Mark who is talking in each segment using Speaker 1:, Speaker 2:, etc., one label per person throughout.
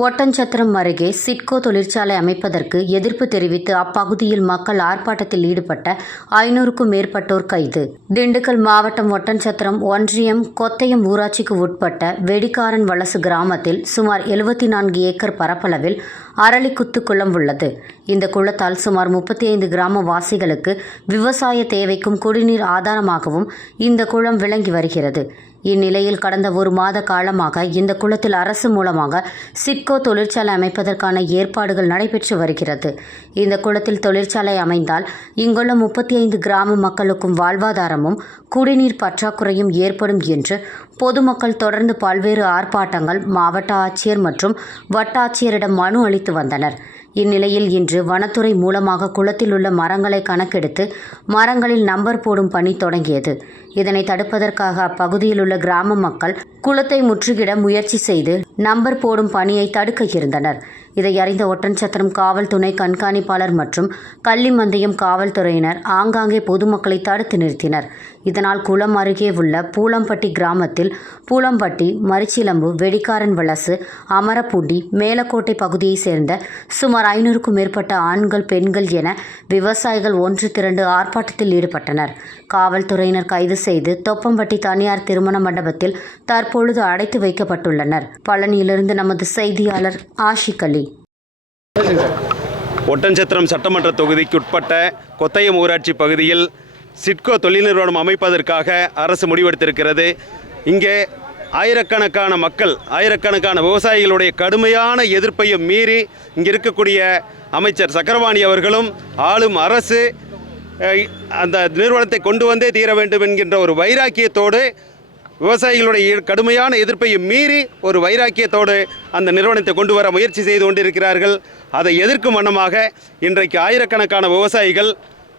Speaker 1: ஒட்டன்சத்திரம் அருகே சிட்கோ தொழிற்சாலை அமைப்பதற்கு எதிர்ப்பு தெரிவித்து அப்பகுதியில் மக்கள் ஆர்ப்பாட்டத்தில் ஈடுபட்ட ஐநூறுக்கும் மேற்பட்டோர் கைது. திண்டுக்கல் மாவட்டம் ஒட்டன்சத்திரம் ஒன்றியம் கொத்தயம் ஊராட்சிக்கு உட்பட்ட வெடிக்காரன் வலசு கிராமத்தில் சுமார் எழுபத்தி நான்கு ஏக்கர் பரப்பளவில் அரளிக்குத்து குளம் உள்ளது. இந்த குளத்தால் சுமார் முப்பத்தி ஐந்து கிராம வாசிகளுக்கு விவசாய தேவைக்கும் குடிநீர் ஆதாரமாகவும் இந்த குளம் விளங்கி வருகிறது. இந்நிலையில் கடந்த ஒரு மாத காலமாக இந்த குளத்தில் அரசு மூலமாக சிட்கோ தொழிற்சாலை அமைப்பதற்கான ஏற்பாடுகள் நடைபெற்று வருகிறது. இந்த குளத்தில் தொழிற்சாலை அமைந்தால் இங்குள்ள முப்பத்தி ஐந்து கிராம மக்களுக்கும் வாழ்வாதாரமும் குடிநீர் பற்றாக்குறையும் ஏற்படும் என்று பொதுமக்கள் தொடர்ந்து பல்வேறு ஆர்ப்பாட்டங்கள் மாவட்ட ஆட்சியர் மற்றும் வட்டாட்சியரிடம் மனு அளித்து வந்தனர். இந்நிலையில் இன்று வனத்துறை மூலமாக குளத்தில் உள்ள மரங்களை கணக்கெடுத்து மரங்களில் நம்பர் போடும் பணி தொடங்கியது. இதனை தடுப்பதற்காக அப்பகுதியில் உள்ள கிராம மக்கள் குளத்தை முற்றுகிட முயற்சி செய்து நம்பர் போடும் பணியை தடுக்க இருந்தனர். இதை அறிந்த ஒட்டன்சத்திரம் காவல் துணை கண்காணிப்பாளர் மற்றும் கள்ளிமந்தயம் காவல்துறையினர் ஆங்காங்கே பொதுமக்களை தடுத்து நிறுத்தினர். இதனால் குளம் அருகே உள்ள பூலம்பட்டி கிராமத்தில் பூலம்பட்டி மரிச்சிலம்பு வெடிக்காரன் வலசு அமரப்பூண்டி மேலக்கோட்டை பகுதியைச் சேர்ந்த சுமார் ஐநூறுக்கும் மேற்பட்ட ஆண்கள் பெண்கள் என விவசாயிகள் ஒன்று திரண்டு ஆர்ப்பாட்டத்தில் ஈடுபட்டனர். காவல்துறையினர் கைது செய்து தொப்பம்பட்டி தனியார் திருமண மண்டபத்தில் தற்பொழுது அடைத்து வைக்கப்பட்டுள்ளனர். பழனியிலிருந்து நமது செய்தியாளர் ஆஷிக் அலி.
Speaker 2: ஒட்டன்சத்திரம் சட்டமன்ற தொகுதிக்கு உட்பட்ட கொத்தயம் ஊராட்சி பகுதியில் சிட்கோ தொழில் நிறுவனம் அமைப்பதற்காக அரசு முடிவெடுத்திருக்கிறது. இங்கே ஆயிரக்கணக்கான மக்கள் ஆயிரக்கணக்கான விவசாயிகளுடைய கடுமையான எதிர்ப்பையும் மீறி இங்கே இருக்கக்கூடிய அமைச்சர் சக்கரவாணி அவர்களும் ஆளும் அரசு அந்த நிறுவனத்தை கொண்டு வந்தே தீர வேண்டும் என்கின்ற ஒரு வைராக்கியத்தோடு விவசாயிகளுடைய கடுமையான எதிர்ப்பையும் மீறி ஒரு வைராக்கியத்தோடு அந்த நிறுவனத்தை கொண்டு வர முயற்சி செய்து கொண்டிருக்கிறார்கள். அதை எதிர்க்கும் வண்ணமாக இன்றைக்கு ஆயிரக்கணக்கான விவசாயிகள்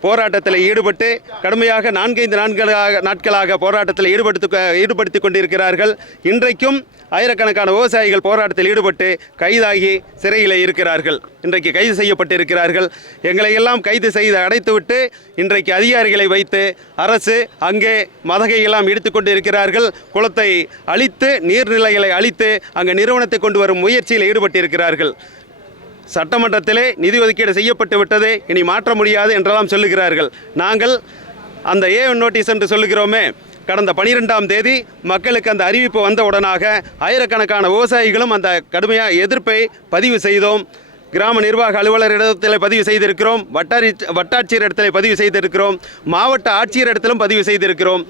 Speaker 2: போராட்டத்தில் ஈடுபட்டு கடுமையாக நான்கைந்து நான்களாக நாட்களாக போராட்டத்தில் ஈடுபடுத்து ஈடுபடுத்தி கொண்டிருக்கிறார்கள். இன்றைக்கும் ஆயிரக்கணக்கான விவசாயிகள் போராட்டத்தில் ஈடுபட்டு கைதாகி சிறையில் இருக்கிறார்கள். இன்றைக்கு கைது செய்யப்பட்டிருக்கிறார்கள். எங்களை எல்லாம் கைது செய்து அடைத்துவிட்டு இன்றைக்கு அதிகாரிகளை வைத்து அரசு அங்கே மதகையெல்லாம் எடுத்துக்கொண்டு இருக்கிறார்கள் குளத்தை அழித்து நீர்நிலைகளை அழித்து அங்கே நிறுவனத்தை கொண்டு வரும் முயற்சியில் ஈடுபட்டிருக்கிறார்கள். சட்டமன்றத்திலே நிதி ஒதுக்கீடு செய்யப்பட்டு விட்டது. இனி மாற்ற முடியாது என்றெல்லாம் சொல்லுகிறார்கள். நாங்கள் அந்த ஏ நோட்டீஸ் என்று சொல்லுகிறோமே கடந்த பனிரெண்டாம் தேதி மக்களுக்கு அந்த அறிவிப்பு வந்தவுடனாக ஆயிரக்கணக்கான விவசாயிகளும் அந்த கடுமையாக எதிர்ப்பை பதிவு செய்தோம். கிராம நிர்வாக அலுவலர் இடத்தில் பதிவு செய்திருக்கிறோம். வட்டாரி வட்டாட்சியர் இடத்துல பதிவு செய்திருக்கிறோம். மாவட்ட ஆட்சியர் இடத்திலும் பதிவு செய்திருக்கிறோம்.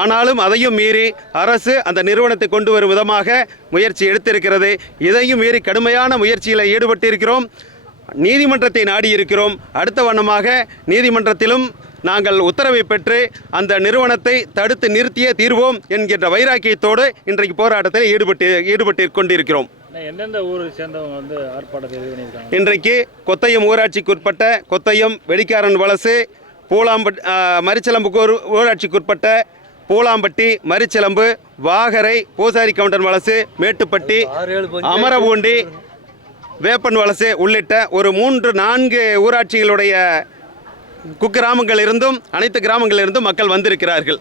Speaker 2: ஆனாலும் அதையும் மீறி அரசு அந்த நிறுவனத்தை கொண்டு வரும் விதமாக முயற்சி எடுத்திருக்கிறது. இதையும் மீறி கடுமையான முயற்சியில் ஈடுபட்டிருக்கிறோம். நீதிமன்றத்தை நாடியிருக்கிறோம். அடுத்த வண்ணமாக நீதிமன்றத்திலும் நாங்கள் உத்தரவை பெற்று அந்த நிறுவனத்தை தடுத்து நிறுத்தியே தீர்வோம் என்கின்ற வைராக்கியத்தோடு இன்றைக்கு போராட்டத்தில் ஈடுபட்டு ஈடுபட்டு கொண்டிருக்கிறோம்.
Speaker 3: எந்தெந்த ஊரை சேர்ந்தவங்க வந்து
Speaker 2: இன்றைக்கு கொத்தயம் ஊராட்சிக்கு உட்பட்ட கொத்தயம் வெடிக்காரன் வலசு பூலாம்பட் மரிச்சலம்புக்கூர் ஊராட்சிக்குட்பட்ட பூலாம்பட்டி மரிச்சலம்பு வாகரை பூசாரி கவுண்டன் வலசு மேட்டுப்பட்டி அமரபூண்டி வேப்பன் வலசு உள்ளிட்ட ஒரு மூன்று நான்கு ஊராட்சிகளுடைய குக்கிராமங்கள் இருந்தும் அனைத்து கிராமங்களில் இருந்தும் மக்கள் வந்திருக்கிறார்கள்.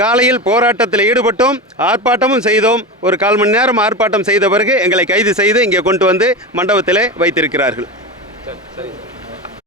Speaker 2: காலையில் போராட்டத்தில் ஈடுபட்டோம் ஆர்ப்பாட்டமும் செய்தோம். ஒரு கால் மணி நேரம் ஆர்ப்பாட்டம் செய்த பிறகு எங்களை கைது செய்து இங்கே கொண்டு வந்து மண்டபத்திலே வைத்திருக்கிறார்கள்.